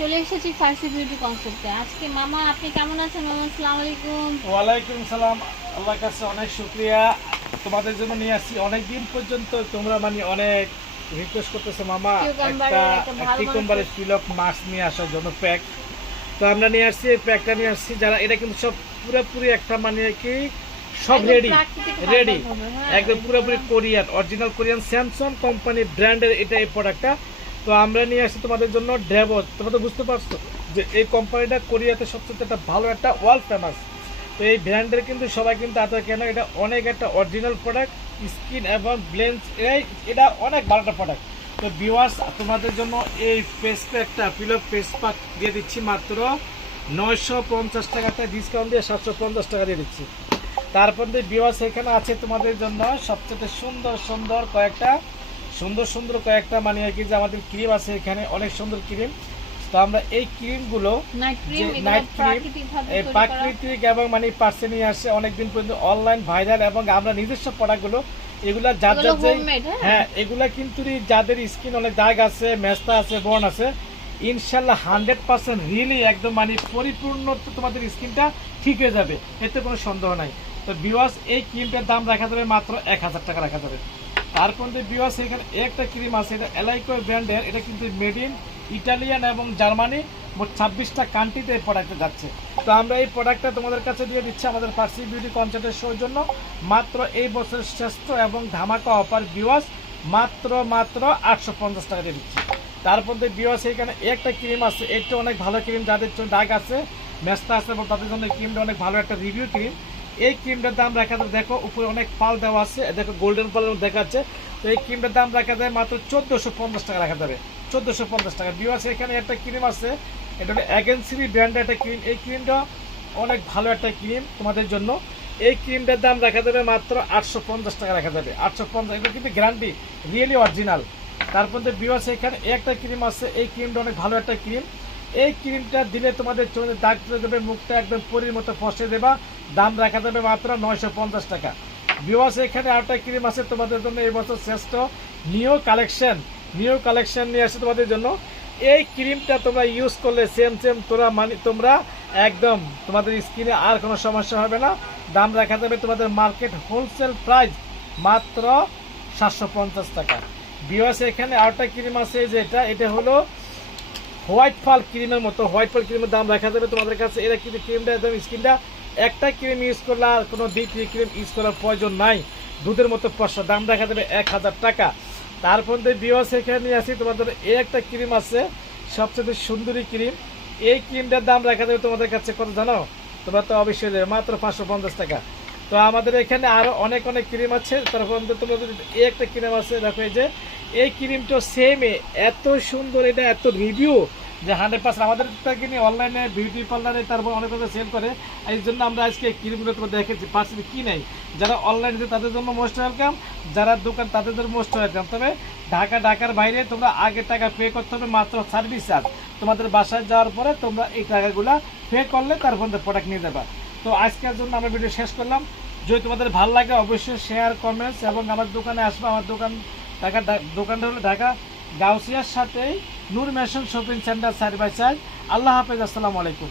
চলে এসেছি ফার্সি বিউটি কনসেপ্টে আজকে মামা আপনি কেমন আছেন? মামা আসসালামু আলাইকুম। ওয়ালাইকুম সালাম। আল্লাহর কাছে অনেক শুক্রিয়া। তোমাদের জন্য নিয়ে আসছি। অনেক দিন পর্যন্ত তোমরা মানে অনেক রিকোয়েস্ট করতেছো মামা। একটা এর একটা ভালো টিকম্বারের মানের ফিল অফ মাস্ক নিয়ে আসার জন্য প্যাক তো আমরা নিয়ে আসছি এই প্যাকটা নিয়ে আসছি। যারা এটা কিন্তু সব পুরোপুরি একটা মানে কি সব রেডি রেডি একদম। পুরোপুরি Korean original Korean. Samsung company ব্র্যান্ডের এটা এই প্রোডাক্টটা তো আমরা নিয়ে আসছি তোমাদের জন্য ড্যাবো তোমরা তো বুঝতে পারছ যে এই কোম্পানিটা কোরিয়াতে সবচেয়ে একটা ভালো একটা ওয়ার্ল্ড ফেমাস তো এই ব্র্যান্ডের কিন্তু সবাই কিন্তু এত কেন, এটা অনেক একটা অরিজিনাল প্রোডাক্ট স্কিন এবং ব্লেন্স এটাই এটা অনেক ভালো একটা প্রোডাক্ট তো ভিউয়ার্স তোমাদের জন্য এই ফেস প্যাকটা পিলো ফেস প্যাক দিয়ে দিচ্ছি মাত্র নয়শো পঞ্চাশ টাকাতে ডিসকাউন্ট দিয়ে সাতশো পঞ্চাশ টাকা দিয়ে দিচ্ছি। তারপর দিয়ে বিওয়াস এখানে আছে তোমাদের জন্য সবচেয়ে সুন্দর সুন্দর কয়েকটা সুন্দর সুন্দর কয়েকটা মানে আর কি যে আমাদের ক্রিম আছে এখানে অনেক সুন্দর ক্রিম তো আমরা এই ক্রিমগুলো নাইট ক্রিম ক্রিম প্রাকৃতিক এবং মানে পার্সে নিয়ে আসে অনেকদিন পর্যন্ত অনলাইন ভাইরাল এবং আমরা নিজস্ব প্রোডাক্টগুলো এগুলা যার এগুলো যার যে হ্যাঁ? হ্যাঁ এগুলা কিন্তু যাদের স্কিন অনেক দাগ আছে মেস্তা আছে বর্ণ আছে ইনশাল্লাহ হান্ড্রেড পার্সেন্ট রিয়েলি একদম মানে পরিপূর্ণ তো তোমাদের স্কিনটা ঠিক হয়ে যাবে এতে কোনো সন্দেহ নাই। তো বিওয়াস এই ক্রিমটার দাম রাখা যাবে মাত্র এক হাজার টাকা রাখা যাবে। তারপর বিওয়াস এখানে একটা ক্রিম আছে, এটা এলাইকো ব্র্যান্ডের এটা কিন্তু মেড ইন ইটালিয়ান এবং জার্মানি মোট ছাব্বিশটা কান্ট্রিতে এই প্রোডাক্টটা যাচ্ছে। তো আমরা এই প্রোডাক্টটা তোমাদের কাছে দিয়ে দিচ্ছি আমাদের ফার্সি বিউটি কনসেন্টের শোর জন্য। মাত্র এই বছরের শ্রেষ্ঠ এবং ধামাকা অফার বিওয়াস মাত্র মাত্র আটশো পঞ্চাশ টাকা দিয়ে দিচ্ছি। তারপর দিয়ে বিওয়াস এখানে একটা ক্রিম আছে এটা অনেক ভালো ক্রিম, যাদের জন্য দাগ আছে, মেস্তা আছে, এবং তাদের জন্য ক্রিমটা অনেক ভালো একটা রিভিউ ক্রিম এই ক্রিমটার দাম রাখা যায় দেখো, উপরে অনেক পাল দেওয়া আছে, দেখো গোল্ডেন পালের দেখাচ্ছে তো এই ক্রিমটার দাম রাখা যায় মাত্র চোদ্দোশো পঞ্চাশ টাকা রাখা যাবে, চোদ্দোশো পঞ্চাশ টাকা। বিওয়াস এখানে একটা ক্রিম আছে, এটা হলো অ্যাগেন্সিরি ব্র্যান্ডের একটা ক্রিম। এই ক্রিমটা অনেক ভালো একটা ক্রিম তোমাদের জন্য। এই ক্রিমটার দাম রাখা যাবে মাত্র আটশো পঞ্চাশ টাকা রাখা যাবে। আটশো পঞ্চাশ এটা কিন্তু গ্যারান্টি রিয়েলি অরিজিনাল তারপর বিওয়াস এখানে একটা ক্রিম আছে, এই ক্রিমটা অনেক ভালো একটা ক্রিম। এই ক্রিমটা দিলে তোমাদের চোখে দাগ তুলে দেবে মুখটা একদম পরির মতো ফসে দেবা। দাম রাখা যাবে মাত্র নয়শো পঞ্চাশ টাকা। বিওয়াস এখানে আরেকটা ক্রিম আছে তোমাদের জন্য। এই বছর শ্রেষ্ঠ নিউ কালেকশন নিউ কালেকশন নিয়ে আসছে তোমাদের জন্য। এই ক্রিমটা তোমরা ইউজ করলে সেম সেম তোরা মানে তোমরা একদম তোমাদের স্কিনে আর কোনো সমস্যা হবে না। দাম রাখা যাবে তোমাদের মার্কেট হোলসেল প্রাইস মাত্র সাতশো পঞ্চাশ টাকা। বিওয়াস এখানে আরেকটা ক্রিম আছে যেটা এটা হলো হোয়াইট ফল ক্রিমের মতো। হোয়াইট ফল ক্রিমের দাম রাখা যাবে তোমাদের কাছে। এরা কিন্তু ক্রিমটা একদম স্কিনটা একটা ক্রিম ইউজ করলে আর কোনো দ্বিতীয় ক্রিম ইউজ করার প্রয়োজন নাই। দুধের মতো পয়সা দাম দেখা দেবে এক হাজার টাকা। তারপর বিওয়াস এখানে নিয়ে আসি, তোমাদের এই একটা ক্রিম আছে, সবচেয়ে সুন্দরী ক্রিম এই ক্রিমটার দাম রাখা দেবে তোমাদের কাছে, কত জানো? তোমরা তো অবশ্যই দেবে মাত্র পাঁচশো পঞ্চাশ টাকা। তো আমাদের এখানে আরও অনেক অনেক ক্রিম আছে তারপর তোমাদের এই একটা ক্রিম আছে, দেখো এই যে। এই ক্রিমটা সেমে এত সুন্দর, এটা এত রিভিউ যে হান্ড্রেড পার্সেন্ট আমাদের থেকে নিয়ে অনলাইনে বিউটি পার্লারে তারপর অনেক কথা সেল করে। এই জন্য আমরা আজকে ক্রিমগুলো তোমার দেখেছি পার্সেন্ট কি নেই? যারা অনলাইনে তাদের জন্য মোস্ট ওয়েলকাম যারা দোকান তাদের জন্য মোস্ট ওয়েলকাম তবে ঢাকা, ঢাকার বাইরে তোমরা আগে টাকা পে করতে হবে মাত্র সার্ভিস চার্জ তোমাদের বাসায় যাওয়ার পরে তোমরা এই টাকাগুলো পে করলে তারপর প্রোডাক্ট নিয়ে যাবা। তো আজকের জন্য আমরা ভিডিও শেষ করলাম। যদি তোমাদের ভালো লাগে অবশ্যই শেয়ার কমেন্টস এবং আমার দোকানে আসবে। আমার দোকান ঢাকা দোকানটা হলো ঢাকা, গাউসিয়ার সাথেই। Noor mansion shopping centre side আল্লাহ হাফেজ আসসালামু আলাইকুম